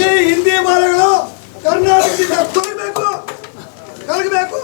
ಈ ಹಿಂದಿ ಮಾಲಗಳು ಕರ್ನಾಟಕದಿಂದ ತೊಲಗಬೇಕು, ಕಲಗಬೇಕು,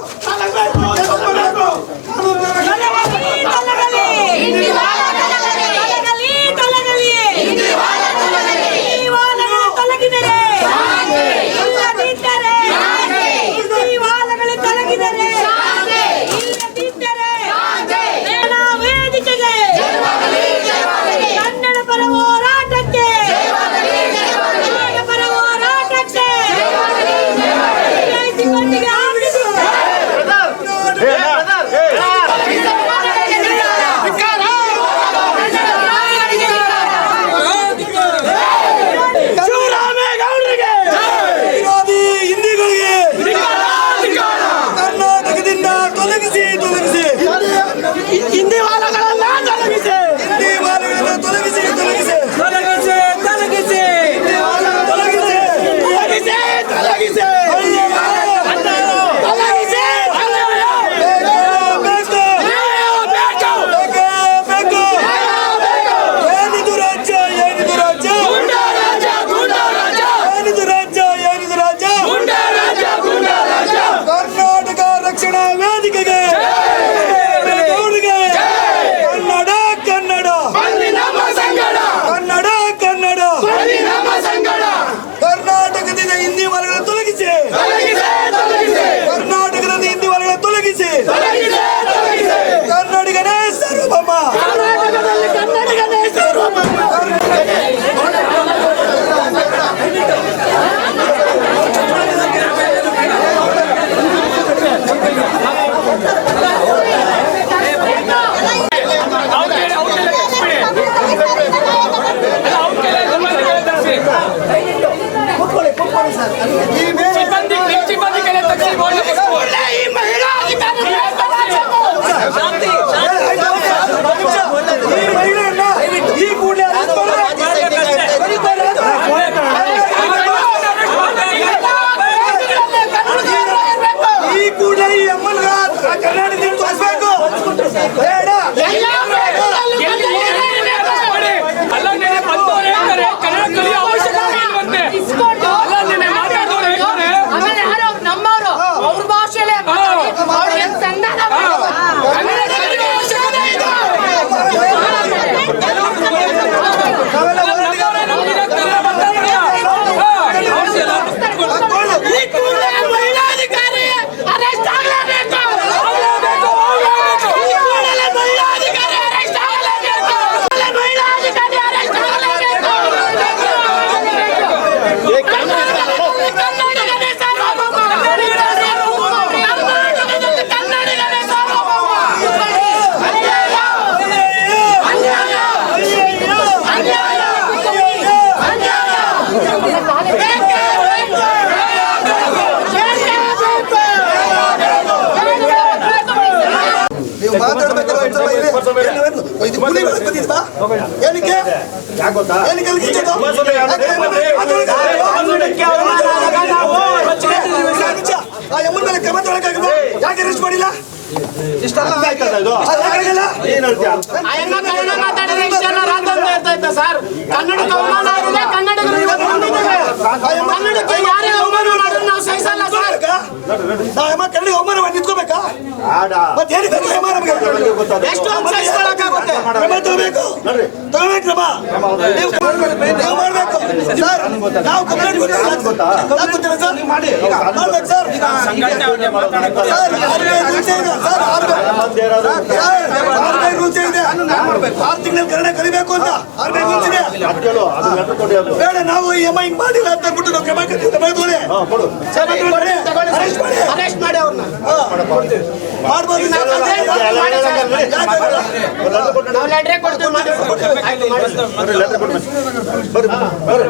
ನಾವು ಹಿಂಗ್ ಮಾಡಿಲ್ಲ ಅಂತ ಅಂದ್ಬಿಟ್ಟು ನಾವು ಕ್ರಮ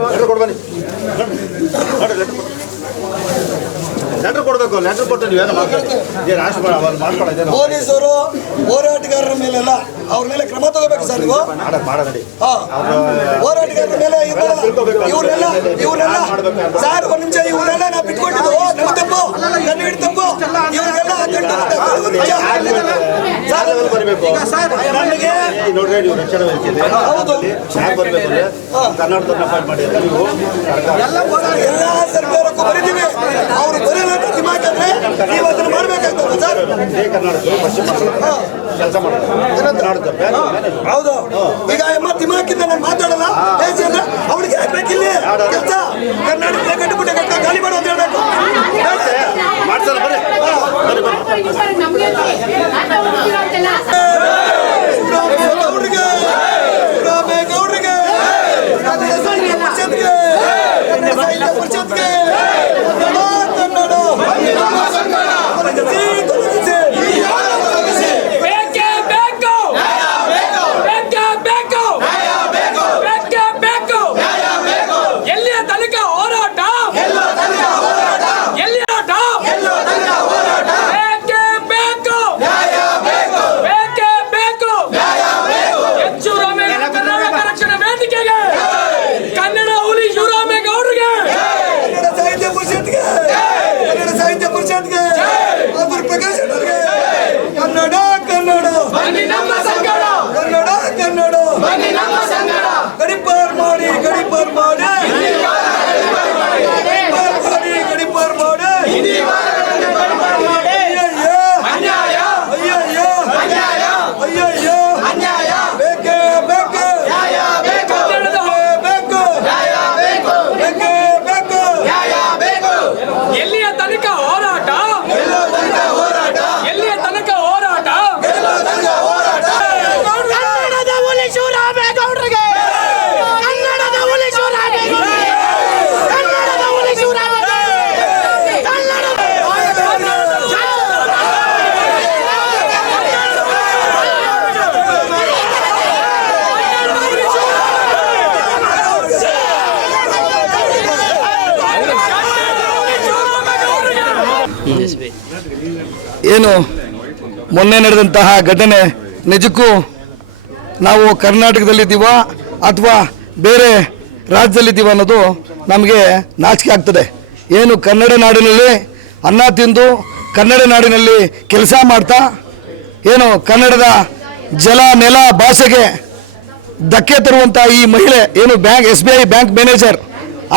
ಲೆಟರ್ ಕೊಡಬೇಕು. ಲೆಟರ್ ಕೊಟ್ಟು ನೀವೇನು ಪೊಲೀಸರು ಹೋರಾಟಗಾರರ ಮೇಲೆಲ್ಲ ಅವ್ರ ಮೇಲೆ ಕ್ರಮ ತಗೋಬೇಕು ಸರ್. ನೀವು ಹೋರಾಟಗಾರರ ಮೇಲೆ ಇವ್ರನ್ನೆಲ್ಲ ಸರ್ ಒಂದ್ ನಿಮಿಷ ಇವ್ರನ್ನೆಲ್ಲ ನಾವು ಬಿಟ್ಕೊಟ್ಟಿದ್ದು ನಮ್ಮ ತಪ್ಪು, ಕನ್ನಡ ತಪ್ಪು. ಇವ್ರಿಗೆಲ್ಲ ಬರಬೇಕು ನೋಡ್ರಿ ನೀವು ರಕ್ಷಣಾ ವೇದಿಕೆ ಯಾರು ಬರಬೇಕು ಅಂದ್ರೆ ಕನ್ನಡದನ್ನ ಅಪಾಯಿಂಟ್ ಮಾಡಿದ್ರೆ ನೀವು ಎಲ್ಲ ಸರ್ಕಾರಕ್ಕೂ ಬರೀತೀವಿ. ಅವ್ರು ಬರೀಬೇಕು ದಿಮಾಕ್ ಅಂದ್ರೆ ನೀವು ಅದನ್ನ ಮಾಡ್ಬೇಕಾಗ್ತದೆ ಸರ್. ಕರ್ನಾಟಕ ಪಶ್ಚಿಮ ಕೆಲಸ ಮಾಡ್ತಾರೆ. ಹೌದು. ಈಗ ಎಮ್ಮ ದಿಮಾಕಿಂದ ನಾನು ಮಾತಾಡಲ್ಲ ಅವ್ರಿಗೆ ಹಾಕ್ಬೇಕಿಲ್ಲ ಕೆಲಸ. ಕರ್ನಾಟಕ ಕಟ್ಟುಬಿಟ್ಟೆ ಖಾಲಿ ಮಾಡು ಅಂತ ಹೇಳ್ಬೇಕು. ಮಾಡ್ತಾರೆ ಬರ್ರಿ ಪರಿಷತ್ಗೆ ಏನು ಮೊನ್ನೆ ನಡೆದಂತಹ ಘಟನೆ ನಿಜಕ್ಕೂ ನಾವು ಕರ್ನಾಟಕದಲ್ಲಿದ್ದೀವ ಅಥವಾ ಬೇರೆ ರಾಜ್ಯದಲ್ಲಿದ್ದೀವ ಅನ್ನೋದು ನಮಗೆ ನಾಚಿಕೆ ಆಗ್ತದೆ. ಏನು ಕನ್ನಡ ನಾಡಿನಲ್ಲಿ ಅನ್ನ ತಿಂದು ಕನ್ನಡ ನಾಡಿನಲ್ಲಿ ಕೆಲಸ ಮಾಡ್ತಾ ಏನು ಕನ್ನಡದ ಜಲ ನೆಲ ಭಾಷೆಗೆ ಧಕ್ಕೆ ತರುವಂಥ ಈ ಮಹಿಳೆ ಏನು ಬ್ಯಾಂಕ್ SBI ಬ್ಯಾಂಕ್ ಮ್ಯಾನೇಜರ್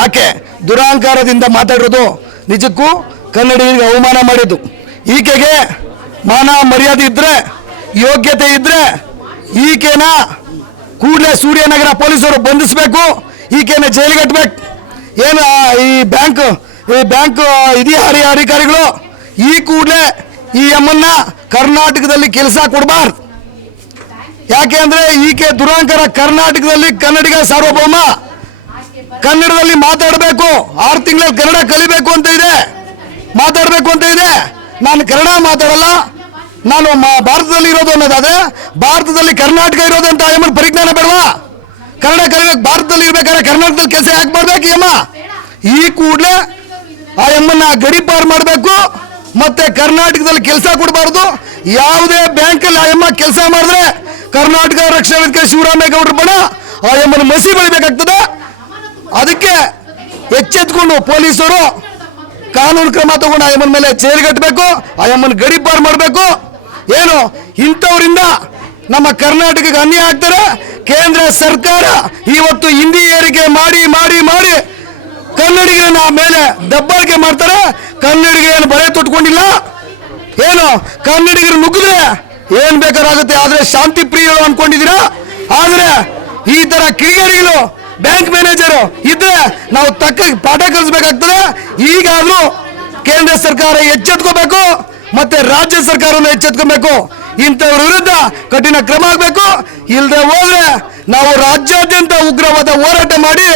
ಆಕೆ ದುರಹಂಕಾರದಿಂದ ಮಾತಾಡೋದು ನಿಜಕ್ಕೂ ಕನ್ನಡಿಗರಿಗೆ ಅವಮಾನ ಮಾಡಿದ್ದು. ಈಕೆಗೆ ಮಾನ ಮರ್ಯಾದೆ ಇದ್ದರೆ ಯೋಗ್ಯತೆ ಇದ್ದರೆ ಈಕೆನ ಕೂಡಲೇ ಸೂರ್ಯನಗರ ಪೊಲೀಸರು ಬಂಧಿಸಬೇಕು, ಈಕೆನ ಜೈಲಿಗೆ ಕಟ್ಟಬೇಕು. ಏನು ಈ ಬ್ಯಾಂಕ್ ಅಧಿಕಾರಿಗಳು ಈ ಕೂಡಲೇ ಈ ಅಮ್ಮನ್ನ ಕರ್ನಾಟಕದಲ್ಲಿ ಕೆಲಸ ಕೊಡಬಾರ್ದು. ಯಾಕೆ ಅಂದರೆ ಈಕೆ ದುರಹಂಕಾರ. ಕರ್ನಾಟಕದಲ್ಲಿ ಕನ್ನಡಿಗ ಸಾರ್ವಭೌಮ, ಕನ್ನಡದಲ್ಲಿ ಮಾತಾಡಬೇಕು, 6 ತಿಂಗಳಲ್ಲಿ ಕನ್ನಡ ಕಲಿಬೇಕು ಅಂತ ಇದೆ, ಮಾತಾಡಬೇಕು ಅಂತ ಇದೆ. ನಾನು ಕನ್ನಡ ಮಾತಾಡಲ್ಲ, ನಾನು ಭಾರತದಲ್ಲಿ ಇರೋದು ಅನ್ನೋದಾದ್ರೆ ಭಾರತದಲ್ಲಿ ಕರ್ನಾಟಕ ಇರೋದು ಅಂತ ಅಮ್ಮನ ಪರಿಜ್ಞಾನ ಬೇಡವಾ? ಕನ್ನಡ ಕಲಿಬೇಕು, ಭಾರತದಲ್ಲಿ ಇರ್ಬೇಕಾದ್ರೆ ಕರ್ನಾಟಕದಲ್ಲಿ ಕೆಲಸ ಯಾಕೆ ಮಾಡ್ಬೇಕು ಅಮ್ಮ? ಈ ಕೂಡಲೇ ಆ ಅಮ್ಮನ್ನ ಗಡೀಪಾರು ಮಾಡಬೇಕು, ಮತ್ತೆ ಕರ್ನಾಟಕದಲ್ಲಿ ಕೆಲಸ ಕೊಡಬಾರ್ದು. ಯಾವುದೇ ಬ್ಯಾಂಕಲ್ಲಿ ಆ ಅಮ್ಮ ಕೆಲಸ ಮಾಡಿದ್ರೆ ಕರ್ನಾಟಕ ರಕ್ಷಣಾ ವೇದಿಕೆ ಶಿವರಾಮೇಗೌಡರು ಬಣ ಆ ಅಮ್ಮನ ಮಸಿ ಬೆಳಿಬೇಕಾಗ್ತದೆ. ಅದಕ್ಕೆ ಎಚ್ಚೆತ್ಕೊಂಡು ಪೊಲೀಸರು ಕಾನೂನು ಕ್ರಮ ತಗೊಂಡು ಆ ಅಮ್ಮನ ಮೇಲೆ ಜೈಲಿಗಟ್ಟಬೇಕು, ಆ ಅಮ್ಮನ ಗಡೀಪಾರು ಮಾಡಬೇಕು. ಏನು ಇಂಥವರಿಂದ ನಮ್ಮ ಕರ್ನಾಟಕಕ್ಕೆ ಅನ್ಯಾಯ ಆಗ್ತಾರೆ. ಕೇಂದ್ರ ಸರ್ಕಾರ ಇವತ್ತು ಹಿಂದಿ ಏರಿಕೆ ಮಾಡಿ ಮಾಡಿ ಮಾಡಿ ಕನ್ನಡಿಗರನ್ನ ಮೇಲೆ ದಬ್ಬಾಳಿಕೆ ಮಾಡ್ತಾರೆ. ಕನ್ನಡಿಗರು ಏನು ಬರೆ ತೊಟ್ಕೊಂಡಿಲ್ಲ, ಏನು ಕನ್ನಡಿಗರು ನುಗ್ಗಿದ್ರೆ ಏನ್ ಬೇಕಾಗುತ್ತೆ. ಆದ್ರೆ ಶಾಂತಿ ಪ್ರಿಯರು ಅನ್ಕೊಂಡಿದ್ದೀರಾ? ಆದ್ರೆ ಈ ತರ ಕಿಡಿಗೇಡಿಗಳು ಬ್ಯಾಂಕ್ ಮ್ಯಾನೇಜರು ಇದ್ರೆ ನಾವು ತಕ್ಕ ಪಾಠ ಕಲಿಸಬೇಕಾಗ್ತದೆ. ಈಗಾದ್ರೂ ಕೇಂದ್ರ ಸರ್ಕಾರ ಎಚ್ಚೆತ್ಕೋಬೇಕು, ಮತ್ತೆ ರಾಜ್ಯ ಸರ್ಕಾರವನ್ನು ಎಚ್ಚೆತ್ಕೋಬೇಕು. ಇಂಥವ್ರ ವಿರುದ್ಧ ಕಠಿಣ ಕ್ರಮ ಆಗಬೇಕು. ಇಲ್ಲದೆ ಹೋದ್ರೆ ನಾವು ರಾಜ್ಯಾದ್ಯಂತ ಉಗ್ರವಾದ ಹೋರಾಟ ಮಾಡಿ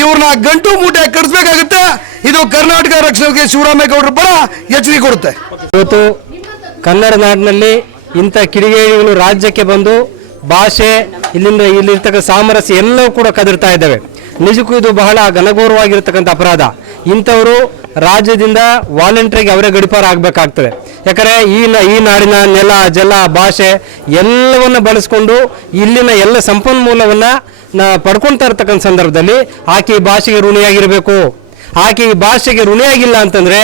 ಇವ್ರನ್ನ ಗಂಟು ಮೂಟೆ ಕಟ್ಟಿಸ್ಬೇಕಾಗುತ್ತೆ. ಇದು ಕರ್ನಾಟಕ ರಕ್ಷಣೆಗೆ ಶಿವರಾಮೇಗೌಡರ ಪರ ಎಚ್ಚರಿಕೆ ಕೊಡುತ್ತೆ. ಇವತ್ತು ಕನ್ನಡ ನಾಡಿನಲ್ಲಿ ಇಂಥ ಕಿಡಿಗೇಡಿಗಳು ರಾಜ್ಯಕ್ಕೆ ಬಂದು ಭಾಷೆ ಇಲ್ಲಿರ್ತಕ್ಕ ಸಾಮರಸ್ಯ ಎಲ್ಲವೂ ಕೂಡ ಕದರ್ತಾ ಇದ್ದಾವೆ. ನಿಜಕ್ಕೂ ಇದು ಬಹಳ ಘನಘೋರವಾಗಿರ್ತಕ್ಕಂಥ ಅಪರಾಧ. ಇಂಥವರು ರಾಜ್ಯದಿಂದ ವಾಲಂಟ್ರಿಗೆ ಅವರೇ ಗಡಿಪಾರ ಆಗಬೇಕಾಗ್ತದೆ. ಯಾಕಂದರೆ ಈ ನಾಡಿನ ನೆಲ ಜಲ ಭಾಷೆ ಎಲ್ಲವನ್ನು ಬಳಸ್ಕೊಂಡು ಇಲ್ಲಿನ ಎಲ್ಲ ಸಂಪನ್ಮೂಲವನ್ನು ಪಡ್ಕೊಳ್ತಾ ಇರ್ತಕ್ಕಂಥ ಸಂದರ್ಭದಲ್ಲಿ ಆಕೆ ಭಾಷೆಗೆ ಋಣಿಯಾಗಿರಬೇಕು. ಆಕೆ ಈ ಭಾಷೆಗೆ ಋಣಿಯಾಗಿಲ್ಲ ಅಂತಂದ್ರೆ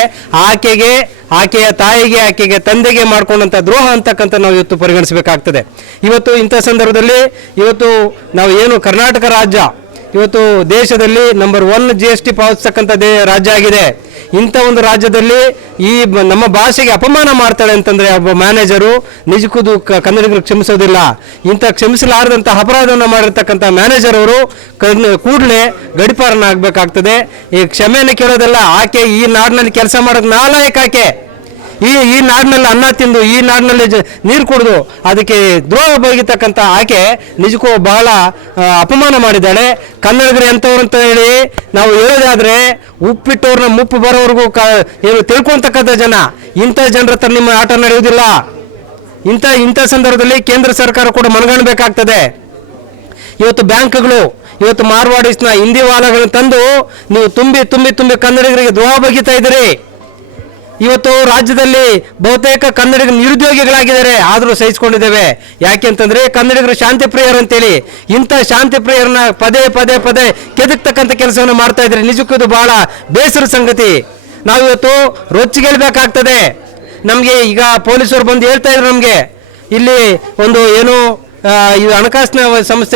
ಆಕೆಯ ತಾಯಿಗೆ, ಆಕೆಗೆ ತಂದೆಗೆ ಮಾಡ್ಕೊಂಡಂಥ ದ್ರೋಹ ಅಂತಕ್ಕಂಥ ನಾವು ಇವತ್ತು ಪರಿಗಣಿಸಬೇಕಾಗ್ತದೆ. ಇವತ್ತು ಇಂಥ ಸಂದರ್ಭದಲ್ಲಿ ಇವತ್ತು ನಾವು ಏನು ಕರ್ನಾಟಕ ರಾಜ್ಯ ಇವತ್ತು ದೇಶದಲ್ಲಿ ನಂಬರ್ 1 GST ಪಾವತಿಸ್ತಕ್ಕಂಥ ರಾಜ್ಯ ಆಗಿದೆ. ಇಂಥ ಒಂದು ರಾಜ್ಯದಲ್ಲಿ ಈ ನಮ್ಮ ಭಾಷೆಗೆ ಅಪಮಾನ ಮಾಡ್ತಾಳೆ ಅಂತಂದ್ರೆ ಒಬ್ಬ ಮ್ಯಾನೇಜರು ನಿಜಕ್ಕೂ ಕನ್ನಡಿಗರು ಕ್ಷಮಿಸೋದಿಲ್ಲ. ಇಂಥ ಕ್ಷಮಿಸಲಾರದಂಥ ಅಪರಾಧವನ್ನು ಮಾಡಿರ್ತಕ್ಕಂಥ ಮ್ಯಾನೇಜರ್ ಅವರು ಕೂಡಲೇ ಗಡಿಪಾರನ ಆಗಬೇಕಾಗ್ತದೆ. ಈ ಕ್ಷಮೆಯನ್ನು ಕೇಳೋದಲ್ಲ, ಆಕೆ ಈ ನಾಡಿನಲ್ಲಿ ಕೆಲಸ ಮಾಡೋದು ನಾಲಾಯಕ. ಆಕೆ ಈ ನಾಡಿನಲ್ಲಿ ಅನ್ನ ತಿಂದು ಈ ನಾಡಿನಲ್ಲಿ ನೀರು ಕುಡಿದು ಅದಕ್ಕೆ ದ್ರೋಹ ಬಗೆತಕ್ಕಂಥ ಆಕೆ ನಿಜಕ್ಕೂ ಬಹಳ ಅಪಮಾನ ಮಾಡಿದ್ದಾಳೆ. ಕನ್ನಡಿಗರು ಎಂಥವ್ರು ಅಂತ ಹೇಳಿ ನಾವು ಹೇಳೋದಾದ್ರೆ ಉಪ್ಪಿಟ್ಟವ್ರನ್ನ ಮುಪ್ಪು ಬರೋವರೆಗೂ ಏನು ತಿಳ್ಕೊಳ್ತಕ್ಕಂಥ ಜನ, ಇಂಥ ಜನರ ಹತ್ರ ನಿಮ್ಮ ಆಟ ನಡೆಯುವುದಿಲ್ಲ. ಇಂಥ ಸಂದರ್ಭದಲ್ಲಿ ಕೇಂದ್ರ ಸರ್ಕಾರ ಕೂಡ ಮನಗಾಣಬೇಕಾಗ್ತದೆ. ಇವತ್ತು ಬ್ಯಾಂಕ್ಗಳು ಇವತ್ತು ಮಾರ್ವಾಡಿಸ್ನ ಹಿಂದಿ ವಾಲಗಳನ್ನು ತಂದು ನೀವು ತುಂಬಿ ಕನ್ನಡಿಗರಿಗೆ ದ್ರೋಹ ಬಗೆತಾ ಇದ್ದೀರಿ. ಇವತ್ತು ರಾಜ್ಯದಲ್ಲಿ ಬಹುತೇಕ ಕನ್ನಡಿಗರು ನಿರುದ್ಯೋಗಿಗಳಾಗಿದ್ದಾರೆ, ಆದರೂ ಸಹಿಸಿಕೊಂಡಿದ್ದೇವೆ. ಯಾಕೆ ಅಂತಂದ್ರೆ ಕನ್ನಡಿಗರು ಶಾಂತಿ ಪ್ರಿಯರು ಅಂತೇಳಿ ಇಂಥ ಶಾಂತಿ ಪ್ರಿಯರನ್ನ ಪದೇ ಕೆದಕ್ತಕ್ಕಂಥ ಕೆಲಸವನ್ನು ಮಾಡ್ತಾ ಇದ್ದಾರೆ. ನಿಜಕ್ಕೂ ಇದು ಬಹಳ ಬೇಸರ ಸಂಗತಿ. ನಾವಿವತ್ತು ರೊಚ್ಚಿಗೆಲ್ಬೇಕಾಗ್ತದೆ. ನಮಗೆ ಈಗ ಪೊಲೀಸರು ಬಂದು ಹೇಳ್ತಾ ಇದ್ರು, ನಮಗೆ ಇಲ್ಲಿ ಒಂದು ಏನು ಇದು ಹಣಕಾಸಿನ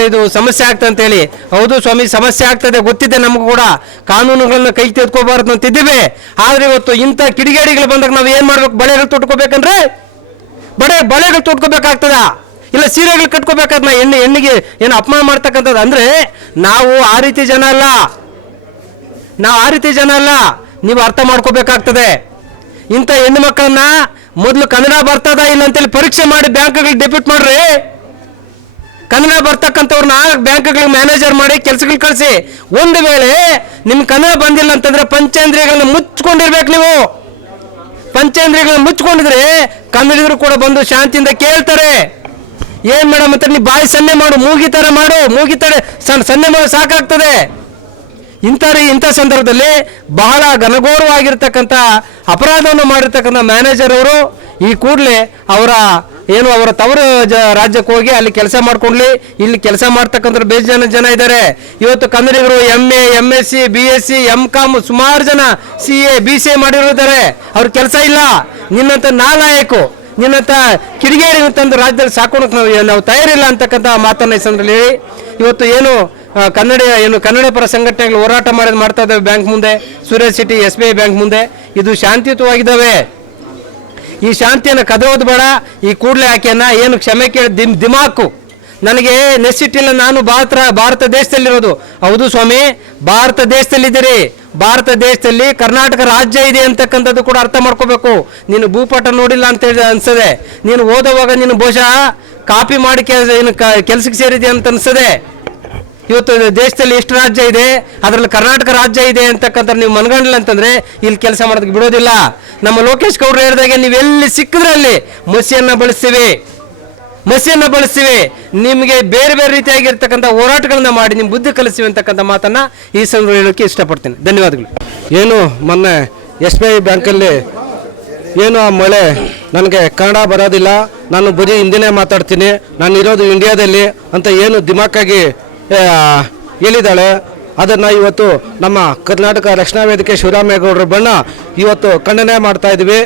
ಇದು ಸಮಸ್ಯೆ ಆಗ್ತದೆ ಅಂತ ಹೇಳಿ. ಹೌದು ಸ್ವಾಮಿ, ಸಮಸ್ಯೆ ಆಗ್ತದೆ, ಗೊತ್ತಿದೆ ನಮಗೂ ಕೂಡ. ಕಾನೂನುಗಳನ್ನ ಕೈ ತೆಗೆದುಕೋಬಾರ್ದು ಅಂತಿದ್ದೀವಿ. ಆದ್ರೆ ಇವತ್ತು ಇಂಥ ಕಿಡಿಗೇಡಿಗಳು ಬಂದಾಗ ನಾವು ಏನ್ ಮಾಡ್ಬೇಕು? ಬಳೆಗಳು ತೊಟ್ಕೋಬೇಕಂದ್ರೆ ಬಳೆಗಳು ತೊಟ್ಕೋಬೇಕಾಗ್ತದ, ಇಲ್ಲ ಸೀರೆಗಳು ಕಟ್ಕೋಬೇಕಾದ ಹೆಣ್ಣಿಗೆ ಏನು ಅಪಮಾನ ಮಾಡ್ತಕ್ಕಂಥದ್ದು ಅಂದ್ರೆ ನಾವು ಆ ರೀತಿ ಜನ ಅಲ್ಲ. ನೀವು ಅರ್ಥ ಮಾಡ್ಕೋಬೇಕಾಗ್ತದೆ. ಇಂಥ ಹೆಣ್ಣು ಮಕ್ಕಳನ್ನ ಮೊದಲು ಕನ್ನಡ ಬರ್ತದ ಇಲ್ಲ ಅಂತೇಳಿ ಪರೀಕ್ಷೆ ಮಾಡಿ ಬ್ಯಾಂಕ್ಗಳಿಗೆ ಡೆಬಿಟ್ ಮಾಡ್ರಿ. ಕನ್ನಡ ಬರ್ತಕ್ಕಂಥವ್ರನ್ನ ಬ್ಯಾಂಕ್ಗಳಿಗೆ ಮ್ಯಾನೇಜರ್ ಮಾಡಿ ಕೆಲಸಗಳು ಕಳಿಸಿ. ಒಂದು ವೇಳೆ ನಿಮ್ಗೆ ಕನ್ನಡ ಬಂದಿಲ್ಲ ಅಂತಂದ್ರೆ ಪಂಚೇಂದ್ರಿಯಗಳನ್ನ ಮುಚ್ಕೊಂಡಿರ್ಬೇಕು. ನೀವು ಪಂಚೇಂದ್ರಿಯಗಳನ್ನ ಮುಚ್ಕೊಂಡಿದ್ರೆ ಕನ್ನಡಿಗರು ಕೂಡ ಬಂದು ಶಾಂತಿಯಿಂದ ಕೇಳ್ತಾರೆ. ಏನ್ ಮೇಡಮ್ ಅಂತ ನೀವು ಬಾಯಿ ಸನ್ನೆ ಮಾಡು, ಮೂಗಿತಾರೆ ಸನ್ನೆ ಮಾಡು ಸಾಕಾಗ್ತದೆ. ಇಂಥ ಸಂದರ್ಭದಲ್ಲಿ ಬಹಳ ಘನಘೋರವಾಗಿರ್ತಕ್ಕಂಥ ಅಪರಾಧವನ್ನು ಮಾಡಿರ್ತಕ್ಕಂಥ ಮ್ಯಾನೇಜರ್ ಅವರು ಈ ಕೂಡಲೇ ಅವರ ತವರು ರಾಜ್ಯಕ್ಕೆ ಹೋಗಿ ಅಲ್ಲಿ ಕೆಲಸ ಮಾಡ್ಕೊಂಡ್ಲಿ. ಇಲ್ಲಿ ಕೆಲಸ ಮಾಡ್ತಕ್ಕಂಥ ಬೇಜಾನ ಜನ ಇದ್ದಾರೆ. ಇವತ್ತು ಕನ್ನಡಿಗರು MA, MSc, BSc, MCom ಸುಮಾರು ಜನ CA, BCA ಮಾಡಿರೋದಾರೆ. ಅವ್ರ ಕೆಲಸ ಇಲ್ಲ. ನಿನ್ನಂತ ನಾಲಾಯಕು, ನಿನ್ನಂತ ಕಿಡಿಗೇಡಿ ತಂದು ರಾಜ್ಯದಲ್ಲಿ ಸಾಕೋಣಕ್ಕೆ ನಾವು ತಯಾರಿಲ್ಲ ಅಂತಕ್ಕಂಥ ಮಾತನ್ನ ಈ ಸಂದರ್ಭದಲ್ಲಿ ಹೇಳಿ ಇವತ್ತು ಕನ್ನಡ ಪರ ಸಂಘಟನೆಗಳು ಹೋರಾಟ ಮಾಡ್ತಾ ಇದ್ದಾವೆ ಬ್ಯಾಂಕ್ ಮುಂದೆ, ಸೂರ್ಯ ಸಿಟಿ SBI ಬ್ಯಾಂಕ್ ಮುಂದೆ. ಇದು ಶಾಂತಿಯುತವಾಗಿದ್ದಾವೆ. ಈ ಶಾಂತಿಯನ್ನು ಕದರೋದು ಬೇಡ. ಈ ಕೂಡಲೇ ಆಕೆಯನ್ನ ಏನು ಕ್ಷಮೆ ಕೇಳಿ ದಿಮಾಕು ನನಗೆ ನೆಸಿಟ್ಟಿಲ್ಲ, ನಾನು ಭಾರತ ದೇಶದಲ್ಲಿರೋದು. ಹೌದು ಸ್ವಾಮಿ, ಭಾರತ ದೇಶದಲ್ಲಿದ್ದೀರಿ. ಭಾರತ ದೇಶದಲ್ಲಿ ಕರ್ನಾಟಕ ರಾಜ್ಯ ಇದೆ ಅಂತಕ್ಕಂಥದ್ದು ಕೂಡ ಅರ್ಥ ಮಾಡ್ಕೋಬೇಕು. ನೀನು ಭೂಪಟ ನೋಡಿಲ್ಲ ಅಂತ ಹೇಳಿ ಅನ್ಸದೆ. ನೀನು ಓದುವಾಗ ನೀನು ಬಹುಶಃ ಕಾಪಿ ಮಾಡಿ ಕೆಲಸಕ್ಕೆ ಸೇರಿದೆ ಅಂತ ಅನ್ಸದೆ. ಇವತ್ತು ದೇಶದಲ್ಲಿ ಎಷ್ಟು ರಾಜ್ಯ ಇದೆ, ಅದರಲ್ಲಿ ಕರ್ನಾಟಕ ರಾಜ್ಯ ಇದೆ ಅಂತಕ್ಕಂಥ ನೀವು ಮನಗಂಡಿಲ್ಲ ಅಂತಂದ್ರೆ ಇಲ್ಲಿ ಕೆಲಸ ಮಾಡೋದಕ್ಕೆ ಬಿಡೋದಿಲ್ಲ. ನಮ್ಮ ಲೋಕೇಶ್ ಗೌಡ್ರು ಹೇಳಿದಾಗೆ ನೀವೆಲ್ಲಿ ಸಿಕ್ಕಿದ್ರೆ ಅಲ್ಲಿ ಮಸಿಯನ್ನು ಬಳಸ್ತೀವಿ, ನಿಮಗೆ ಬೇರೆ ರೀತಿಯಾಗಿರ್ತಕ್ಕಂಥ ಹೋರಾಟಗಳನ್ನ ಮಾಡಿ ನಿಮ್ಮ ಬುದ್ಧಿ ಕಲಿಸ್ತೀವಿ ಅಂತಕ್ಕಂಥ ಮಾತನ್ನ ಈ ಸಂದರ್ಭ ಹೇಳೋಕ್ಕೆ ಇಷ್ಟಪಡ್ತೀನಿ. ಧನ್ಯವಾದಗಳು. ಏನು ಮೊನ್ನೆ SBI ಬ್ಯಾಂಕಲ್ಲಿ ಏನು ಆ ಮಳೆ, ನನಗೆ ಕನ್ನಡ ಬರೋದಿಲ್ಲ, ನಾನು ಬರೀ ಹಿಂದಿನೇ ಮಾತಾಡ್ತೀನಿ, ನಾನು ಇರೋದು ಇಂಡಿಯಾದಲ್ಲಿ ಅಂತ ಏನು ದಿಮಾಕಾಗಿ ಹೇಳಿದ್ದಾಳೆ. ಅದನ್ನು ಇವತ್ತು ನಮ್ಮ ಕರ್ನಾಟಕ ರಕ್ಷಣಾ ವೇದಿಕೆ ಶಿವರಾಮೇಗೌಡರ ಬಣ್ಣ ಇವತ್ತು ಖಂಡನೆ ಮಾಡ್ತಾ ಇದ್ವಿ.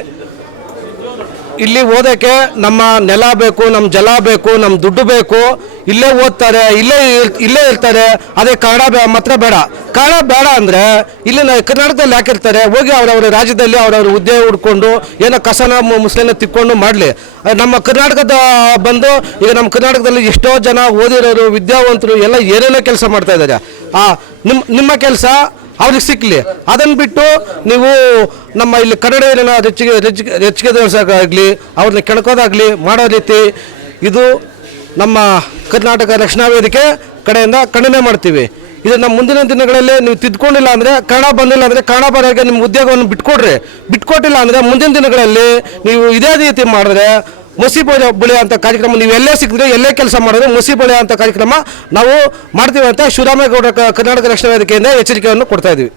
ಇಲ್ಲಿ ಓದೋಕ್ಕೆ ನಮ್ಮ ನೆಲ ಬೇಕು, ನಮ್ಮ ಜಲ ಬೇಕು, ನಮ್ಮ ದುಡ್ಡು ಬೇಕು. ಇಲ್ಲೇ ಓದ್ತಾರೆ, ಇಲ್ಲೇ ಇರ್ತಾರೆ. ಅದೇ ಕನ್ನಡ ಮಾತ್ರ ಬೇಡ. ಕನ್ನಡ ಬೇಡ ಅಂದರೆ ಇಲ್ಲಿ ಕರ್ನಾಟಕದಲ್ಲಿ ಯಾಕಿರ್ತಾರೆ? ಹೋಗಿ ಅವರವರ ರಾಜ್ಯದಲ್ಲಿ ಅವರವ್ರ ಹುದ್ದೆ ಹುಡ್ಕೊಂಡು ಏನೋ ಕಸನ ಮುಸ್ಲಿನ ತಿಕ್ಕೊಂಡು ಮಾಡಲಿ. ನಮ್ಮ ಕರ್ನಾಟಕದ ಬಂದು ಈಗ ನಮ್ಮ ಕರ್ನಾಟಕದಲ್ಲಿ ಎಷ್ಟೋ ಜನ ಓದಿರೋರು, ವಿದ್ಯಾವಂತರು ಎಲ್ಲ ಏನೇನೋ ಕೆಲಸ ಮಾಡ್ತಾ ಇದ್ದಾರೆ. ನಿಮ್ಮ ಕೆಲಸ ಅವ್ರಿಗೆ ಸಿಕ್ಕಲಿ. ಅದನ್ನು ಬಿಟ್ಟು ನೀವು ನಮ್ಮ ಇಲ್ಲಿ ಕನ್ನಡ ಏನೇನೋ ಹೆಚ್ಚಿಗೆ ತೋರ್ಸೋಕ್ಕಾಗಲಿ, ಅವ್ರನ್ನ ಕೆಣಕೋದಾಗಲಿ ಮಾಡೋ ರೀತಿ ಇದು ನಮ್ಮ ಕರ್ನಾಟಕ ರಕ್ಷಣಾ ವೇದಿಕೆ ಕಡೆಯಿಂದ ಖಂಡನೆ ಮಾಡ್ತೀವಿ. ಇದು ನಮ್ಮ ಮುಂದಿನ ದಿನಗಳಲ್ಲಿ ನೀವು ತಿದ್ಕೊಂಡಿಲ್ಲ ಅಂದರೆ, ಕನ್ನಡ ಬಂದಿಲ್ಲ ಅಂದರೆ ಕನ್ನಡ ಬರೋರಿಗೆ ನಿಮ್ಮ ಉದ್ಯೋಗವನ್ನು ಬಿಟ್ಕೊಟ್ಟಿಲ್ಲ ಅಂದರೆ ಮುಂದಿನ ದಿನಗಳಲ್ಲಿ ನೀವು ಇದೇ ರೀತಿ ಮಾಡಿದ್ರೆ ಮಸಿ ಬಳಿ ಅಂತ ಕಾರ್ಯಕ್ರಮ ನೀವು ಎಲ್ಲೇ ಸಿಕ್ಕಿದ್ರೆ, ಎಲ್ಲೇ ಕೆಲಸ ಮಾಡಿದ್ರೆ ಮಸಿ ಬಳಿ ಅಂತ ಕಾರ್ಯಕ್ರಮ ನಾವು ಮಾಡ್ತೀವಿ ಅಂತ ಶಿವರಾಮೇಗೌಡ ಕರ್ನಾಟಕ ರಕ್ಷಣಾ ವೇದಿಕೆಯಿಂದ ಎಚ್ಚರಿಕೆಯನ್ನು ಕೊಡ್ತಾ ಇದ್ದೀವಿ.